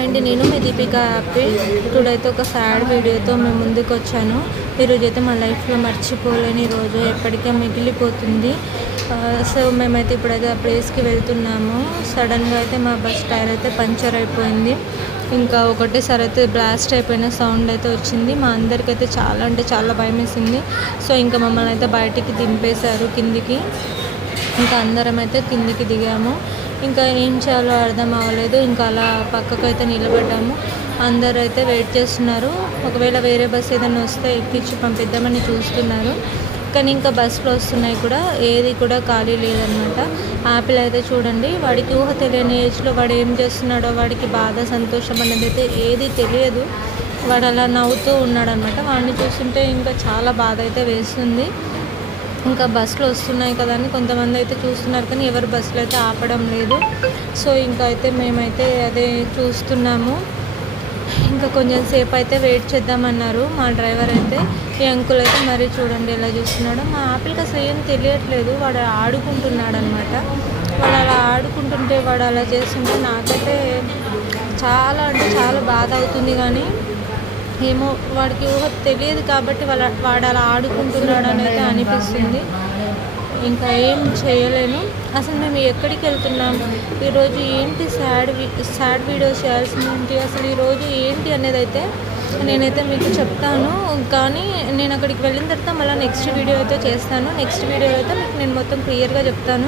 And నేను మీ Deepika happy today అయితే ఒక సాడ్ వీడియోతో మేము ముందుకు వచ్చాను. ఈరోజు అయితే మా లైఫ్లో మర్చిపోలేని రోజు, ఎప్పటికీ మిగిలిపోతుంది. సో మేమైతే ఇప్పుడైతే ఆ ప్లేస్కి వెళ్తున్నాము. సడన్గా అయితే మా బస్ టైర్ అయితే పంచర్ అయిపోయింది. ఇంకా ఒకటేసారి అయితే బ్లాస్ట్ అయిపోయిన సౌండ్ అయితే వచ్చింది. మా అందరికైతే చాలా అంటే చాలా భయం వేసింది. సో ఇంకా మమ్మల్ని అయితే బయటికి దింపేశారు కిందికి. ఇంకా అందరం అయితే కిందికి దిగాము. ఇంకా ఏం చేయాలో అర్థం అవ్వలేదు. ఇంకా అలా పక్కకు అయితే నిలబడ్డాము. అందరూ అయితే వెయిట్ చేస్తున్నారు. ఒకవేళ వేరే బస్సు ఏదైనా వస్తే ఎక్కించి పంపిద్దామని చూస్తున్నారు. కానీ ఇంకా బస్సులు వస్తున్నాయి కూడా, ఏది కూడా ఖాళీ లేదనమాట. యాపిల్ అయితే చూడండి, వాడికి ఊహ తెలియని ఏజ్లో వాడు ఏం చేస్తున్నాడో, వాడికి బాధ సంతోషం అనేది అయితే ఏది తెలియదు. వాడు అలా నవ్వుతూ ఉన్నాడనమాట. వాడిని చూస్తుంటే ఇంకా చాలా బాధ అయితే వేస్తుంది. ఇంకా బస్సులు వస్తున్నాయి కదా అని కొంతమంది అయితే చూస్తున్నారు, కానీ ఎవరు బస్సులు అయితే ఆపడం లేదు. సో ఇంకా అయితే మేమైతే అదే చూస్తున్నాము. ఇంకా కొంచెం సేపు అయితే వెయిట్ చేద్దామన్నారు మా డ్రైవర్ అయితే. ఈ అంకుల్ అయితే మరీ చూడండి ఎలా చూస్తున్నాడు. మా ఆపిల్కి అసలు ఏం తెలియట్లేదు, వాడు ఆడుకుంటున్నాడు అనమాట. వాడు అలా ఆడుకుంటుంటే, వాడు అలా చేస్తుంటే నాకైతే చాలా అంటే చాలా బాధ అవుతుంది. కానీ ఏమో వాడికి ఊహ తెలియదు కాబట్టి వాడు అలా ఆడుకుంటున్నాడు అనేది అనిపిస్తుంది. ఇంకా ఏం చేయలేను. అసలు మేము ఎక్కడికి వెళ్తున్నాం, ఈరోజు ఏంటి సాడ్ వీడియో చేయాల్సింది ఏంటి, అసలు ఈరోజు ఏంటి అనేది అయితే నేనైతే మీకు చెప్తాను. కానీ నేను అక్కడికి వెళ్ళిన తర్వాత మళ్ళీ నెక్స్ట్ వీడియో అయితే చేస్తాను. నెక్స్ట్ వీడియో అయితే మీకు నేను మొత్తం క్లియర్గా చెప్తాను.